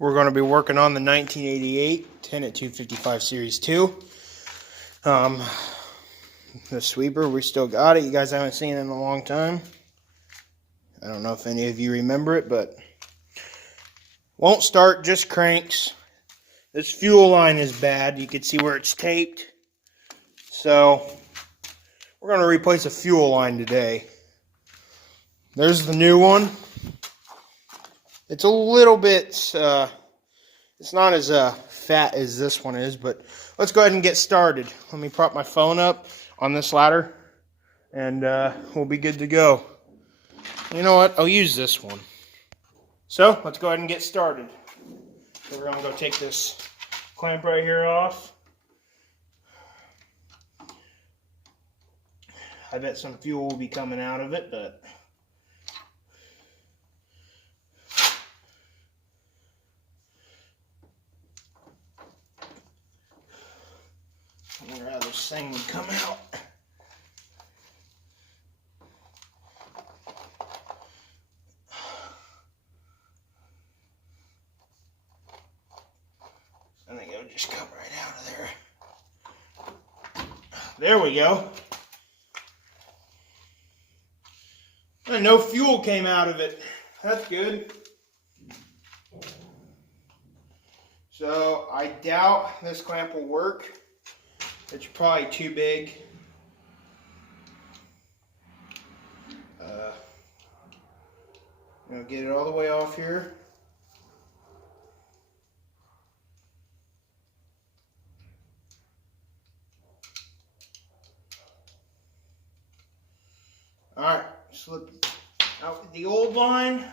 We're going to be working on the 1988 Tennant 255 Series 2. The sweeper, we still got it. You guys haven't seen it in a long time. I don't know if any of you remember it, but won't start, just cranks. This fuel line is bad. You can see where it's taped. So we're going to replace a fuel line today. There's the new one. It's a little bit, it's not as fat as this one is, but let's go ahead and get started. Let me prop my phone up on this ladder, and we'll be good to go. You know what? I'll use this one. So let's go ahead and get started. So we're going to go take this clamp right here off. I bet some fuel will be coming out of it, but I wonder how this thing would come out. I think it would just come right out of there. There we go. And no fuel came out of it. That's good. So I doubt this clamp will work. It's probably too big. Get it all the way off here. Alright, slip out the old line.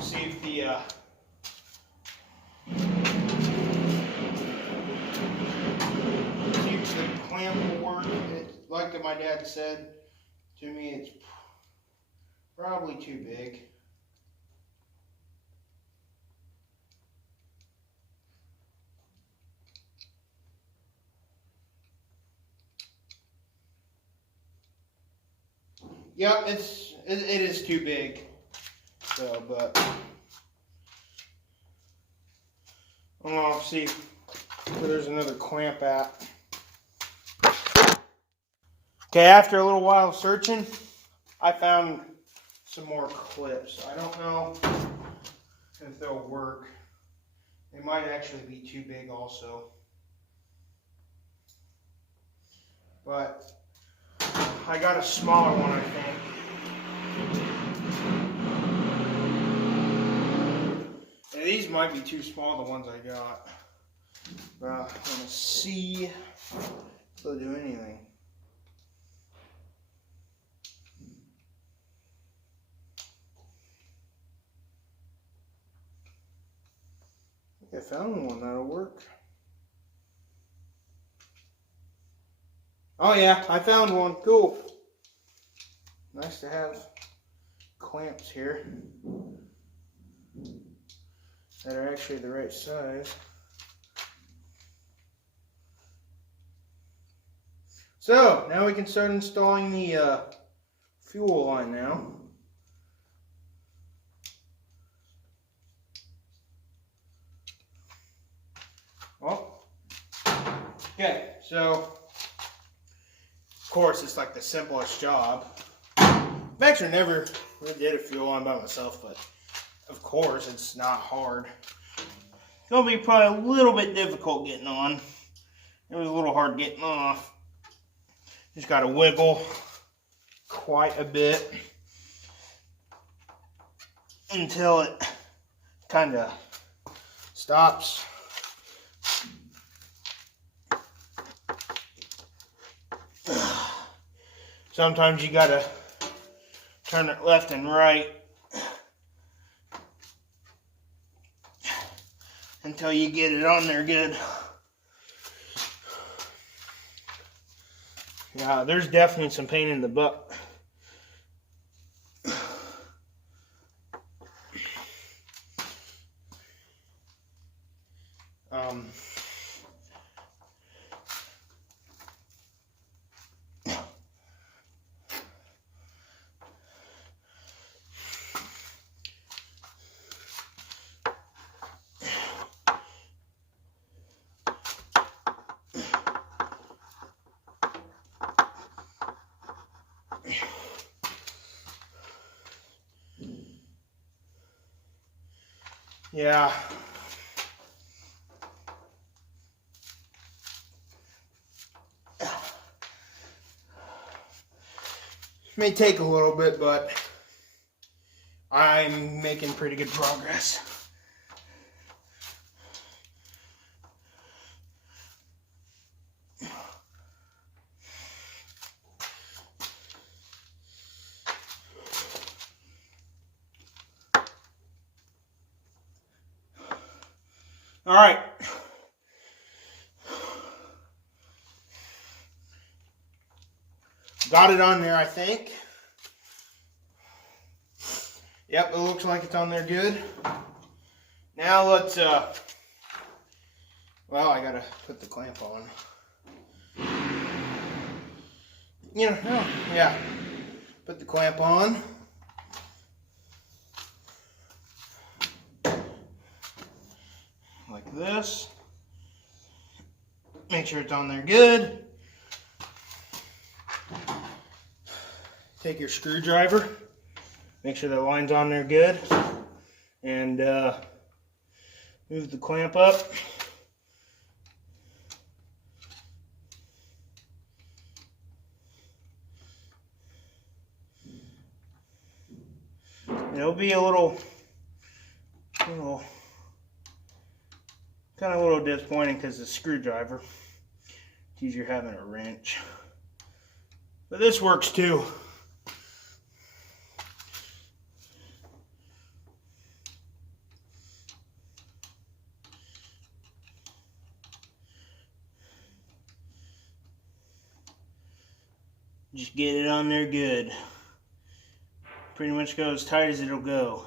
See if the clamp will work. Like my dad said to me, it's probably too big. Yep, it is too big. So, but I'm gonna see where there's another clamp at. Okay, after a little while of searching, I found some more clips. I don't know if they'll work. They might actually be too big also. But I got a smaller one, I think. And these might be too small, the ones I got. But I'm going to see if they'll do anything. I think I found one that'll work. Oh yeah, I found one. Cool. Nice to have clamps here that are actually the right size. So now we can start installing the fuel line now. Well, okay, so of course, it's like the simplest job. I've actually never really did a fuel line by myself, but of course, it's not hard. It's going to be probably a little bit difficult getting on. It was a little hard getting off. Just got to wiggle quite a bit until it kind of stops. Sometimes you gotta turn it left and right until you get it on there good. Yeah, there's definitely some pain in the butt. Yeah. May take a little bit, but I'm making pretty good progress. All right. Got it on there, I think. Yep, it looks like it's on there good. Now let's, well, I gotta put the clamp on. You know, yeah. Put the clamp on. Like this. Make sure it's on there good. Take your screwdriver. Make sure the line's on there good. And move the clamp up. It'll be a little disappointing because the screwdriver. It's easier having a wrench. But this works too. Just get it on there good. Pretty much go as tight as it'll go.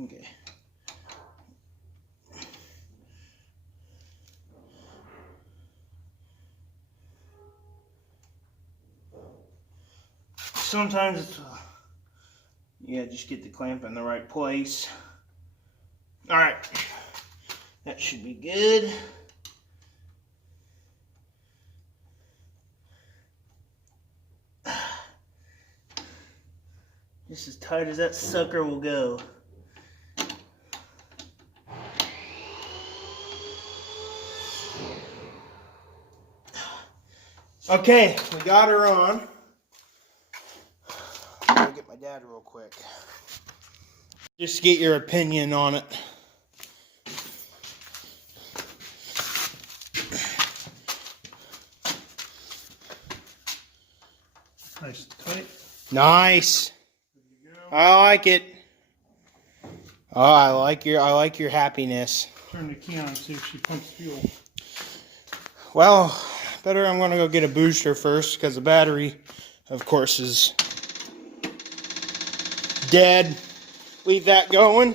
Okay. Sometimes it's, yeah, just get the clamp in the right place. All right, that should be good. Just as tight as that sucker will go. Okay, we got her on. I'll get my dad real quick. Just to get your opinion on it. Nice and tight. Nice. I like it. Oh, I like your happiness. Turn the key on and see if she pumps fuel. Well, better I'm gonna go get a booster first because the battery, of course, is dead. Leave that going.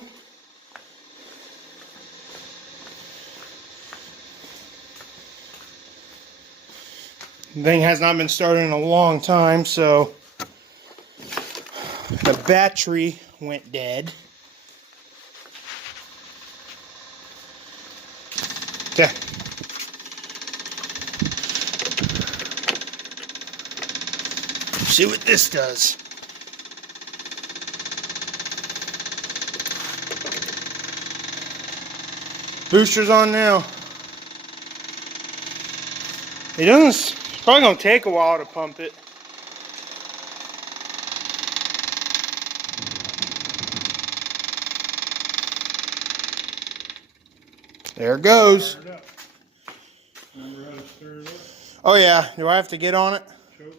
The thing has not been started in a long time, so the battery went dead. Okay. See what this does. Booster's on now. It's probably gonna take a while to pump it. There it goes. Fire it up. Remember how to stir it up? Oh yeah, do I have to get on it? Choke.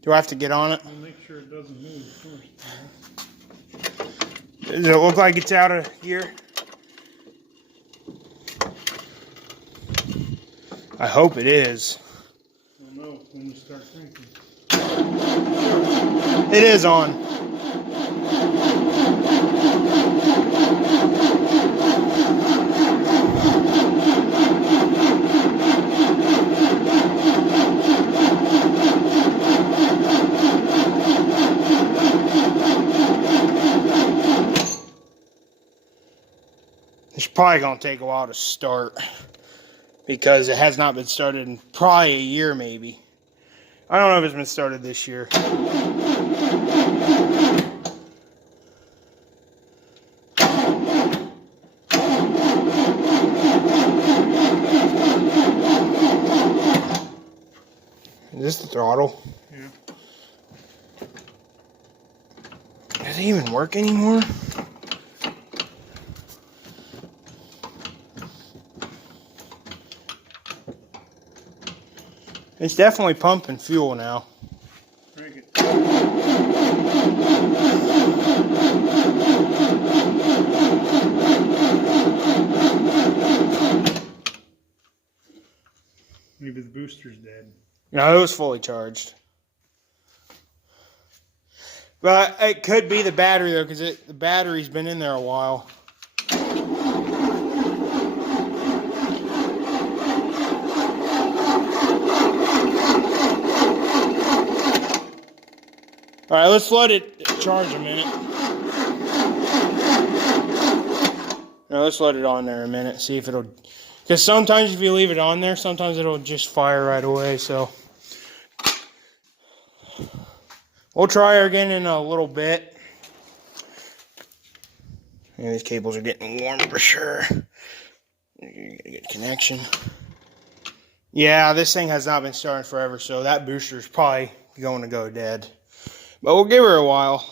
Do I have to get on it? I'll make sure it doesn't move first. Does it look like it's out of gear? I hope it is. You'll know when you start thinking. It is on. It's probably going to take a while to start because it has not been started in probably a year maybe. I don't know if it's been started this year. Is this the throttle? Yeah. Does it even work anymore? It's definitely pumping fuel now. Crank it. Maybe the booster's dead. No, it was fully charged. But it could be the battery though, because the battery's been in there a while. All right, let's let it charge a minute. Now let's let it on there a minute, see if it'll. Because sometimes if you leave it on there, sometimes it'll just fire right away. So we'll try her again in a little bit. Yeah, these cables are getting warm for sure. Get a good connection. Yeah, this thing has not been starting forever, so that booster is probably going to go dead. But we'll give her a while.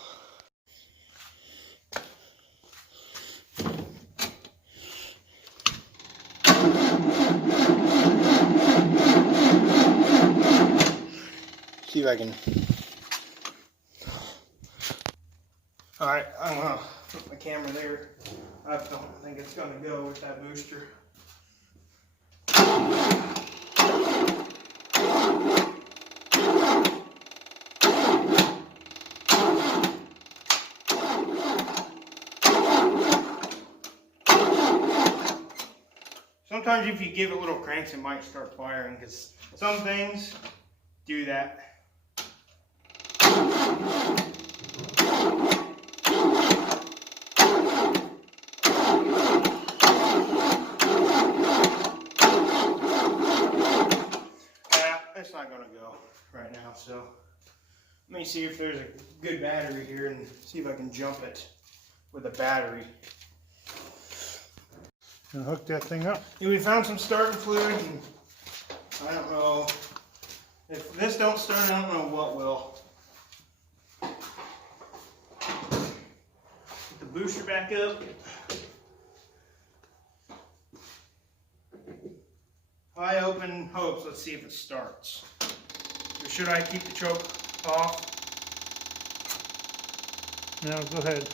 See if I can. Alright, I'm going to put my camera there. I don't think it's going to go with that booster. Sometimes if you give it little cranks, it might start firing, because some things do that. It's not going to go right now, so let me see if there's a good battery here and see if I can jump it with a battery. And hook that thing up. Yeah, we found some starting fluid, and I don't know if this don't start. I don't know what will. Put the booster back up. High open hopes. Let's see if it starts. Or should I keep the choke off? No, go ahead.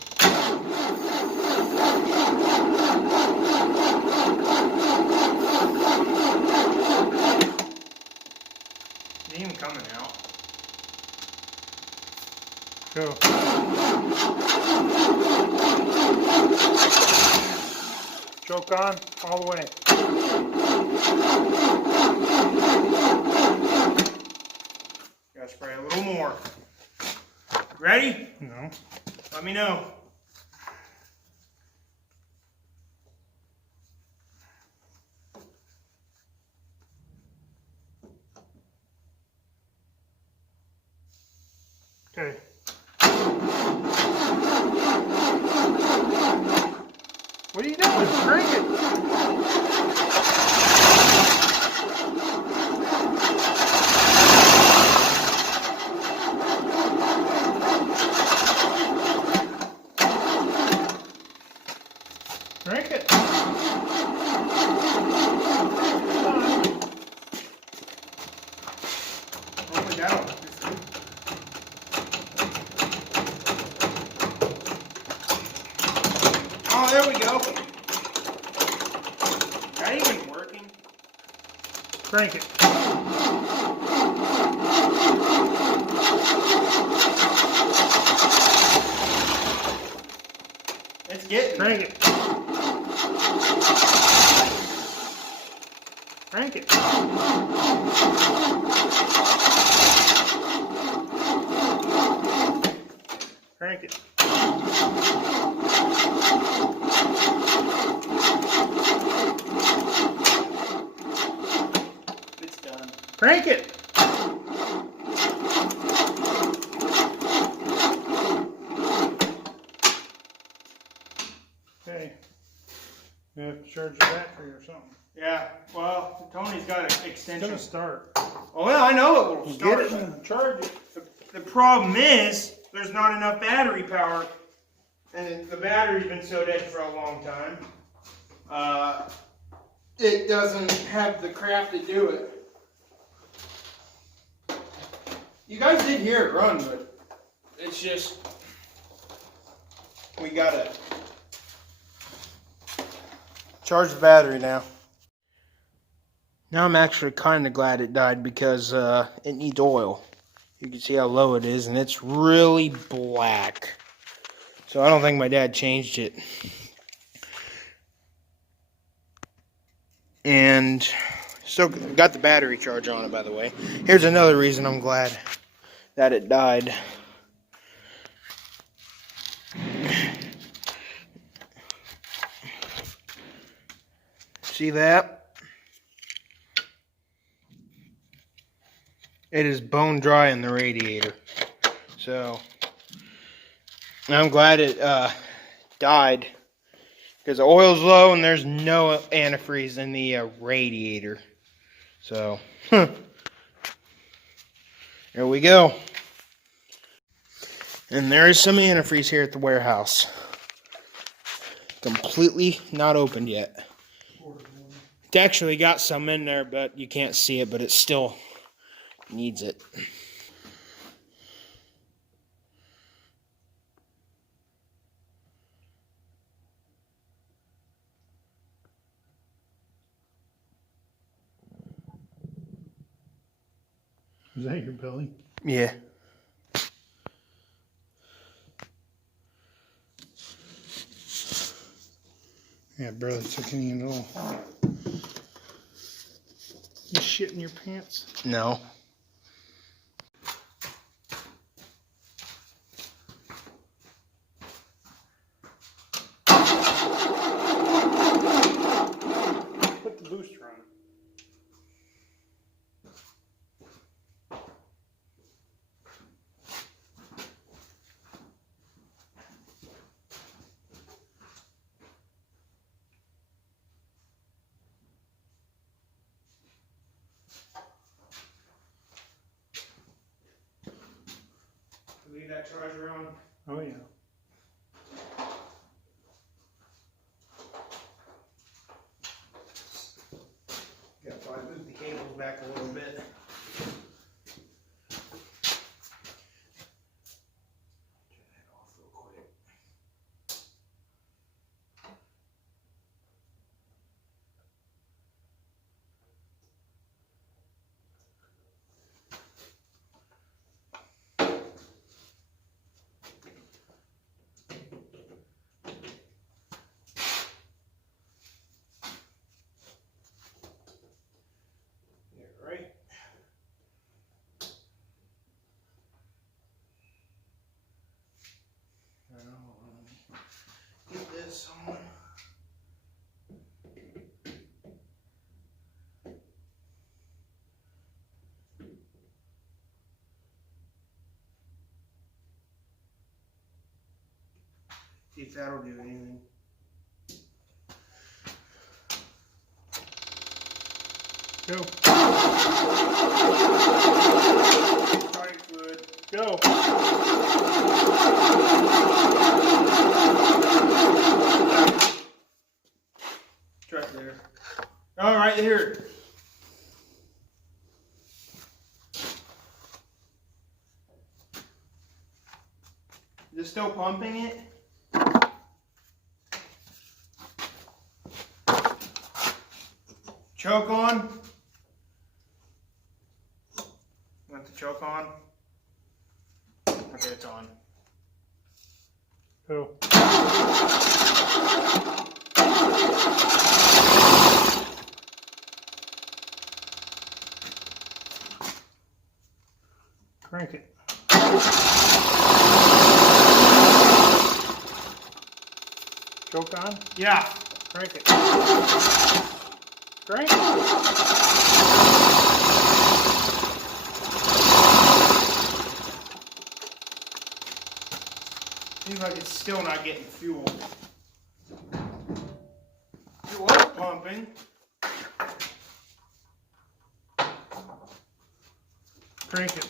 It ain't even coming out. Go. Choke on all the way. Gotta spray a little more. Ready? No. Let me know. Okay. What are you doing? Crank it. Crank it. Hopefully that'll. Oh, there we go. That ain't even working. Crank it. It's getting. Crank it. Crank it. Crank it. It's done. Crank it. Okay. Yeah, sure. charge the battery or something. Yeah, well, Tony's got an It's extension. gonna start. Oh, yeah, I know it will You start. get it and charge it. The problem is, there's not enough battery power. And the battery's been so dead for a long time. It doesn't have the crap to do it. You guys did hear it run, but it's just, we gotta charge the battery now. Now I'm actually kind of glad it died because it needs oil. You can see how low it is, and it's really black. So I don't think my dad changed it. And still got the battery charge on it, by the way. Here's another reason I'm glad that it died. See that? It is bone dry in the radiator. So I'm glad it died, because the oil's low and there's no antifreeze in the radiator. So there we go. And there is some antifreeze here at the warehouse. Completely not opened yet. It's actually got some in there, but you can't see it, but it still needs it. Is that your belly? Yeah. Yeah, barely took any at all. You shit in your pants? No. Put the booster on. Leave that charger on. Oh yeah. Gotta probably move the cables back a little bit. Turn that off real quick. Yeah, right. Now, get this on. See if that'll do anything. Go. Starting fluid. Go. It's right there. Oh, right here. Is it still pumping it? Choke on? Want the choke on? Okay, it's on. Go. Crank it. Choke on? Yeah. Crank it. Crank it. Seems like it's still not getting fuel. You what? pumping. Crank it.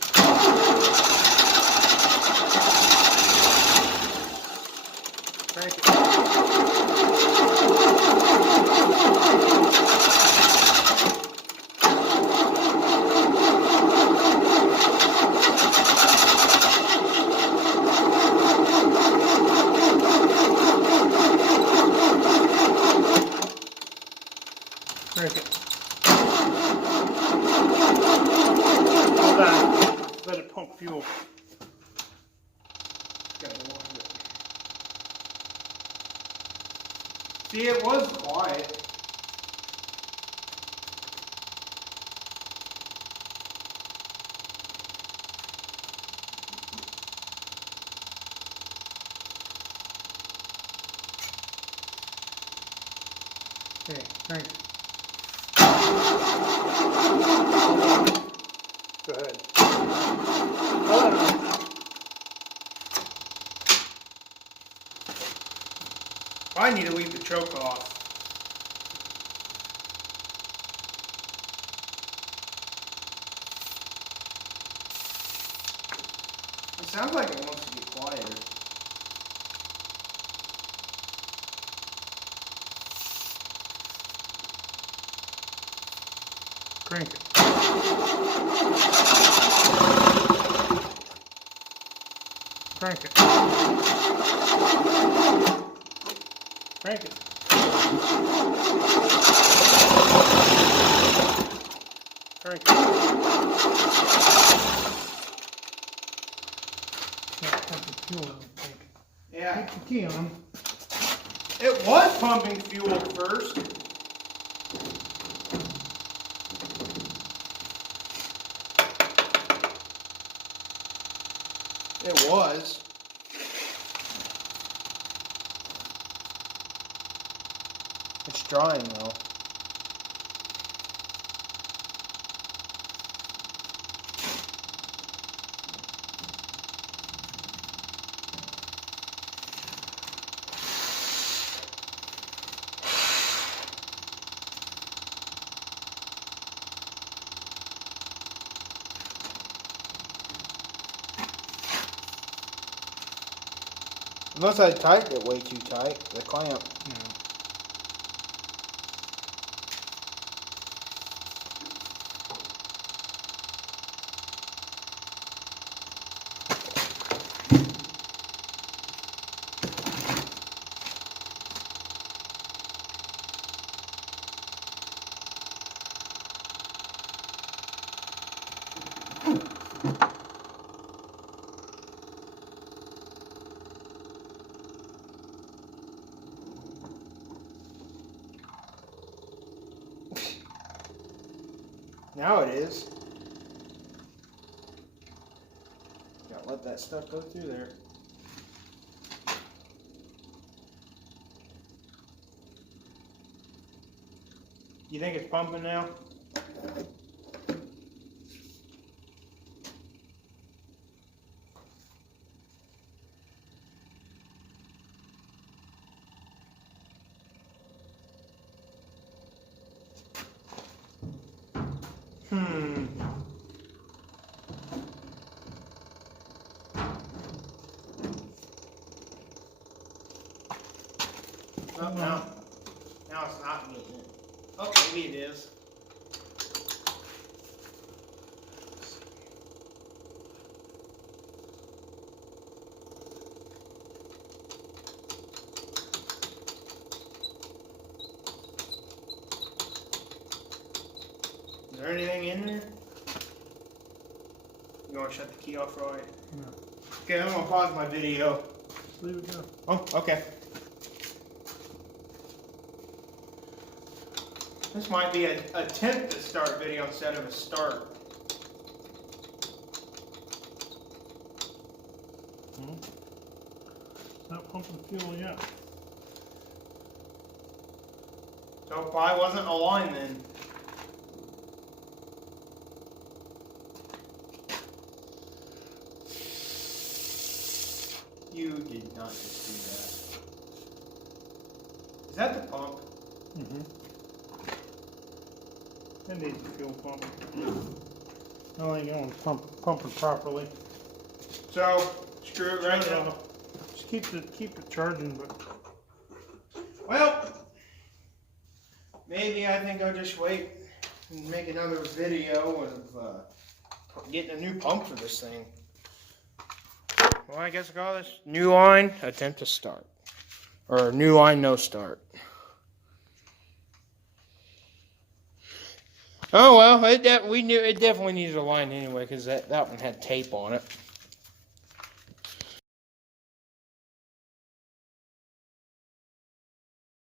Crank it. Crank it. Hold on. Let it pump fuel. See, it was quiet. Okay, thanks. Go ahead. I need to leave the choke off. It sounds like it wants to get quieter. Crank it. Crank it. Crank it. Crank it. Can't pump the fuel, I don't think. Yeah, Put the key on. it was pumping fuel at first. It was. It's drying though. Unless I tightened it way too tight, the clamp. No. Now it is. Gotta let that stuff go through there. You think it's pumping now? Oh, no. Now it's not getting it. Oh, maybe it is. Is there anything in there? You want to shut the key off right? No. Okay, I'm going to pause my video. Just leave it go. Oh, okay. This might be an attempt to start video instead of a start. It's not pumping fuel yet. So it probably wasn't a line then. You did not just do that. Is that the pump? Mm-hmm. It needs a fuel pump. No, ain't gonna pump it properly. So, screw it right Yeah. now. Just keep it charging, but Well, maybe I think I'll just wait and make another video of getting a new pump for this thing. Well, I guess I'll call this new line, attempt to start. Or new line, no start. Oh well, we knew it definitely needed a line anyway because that one had tape on it.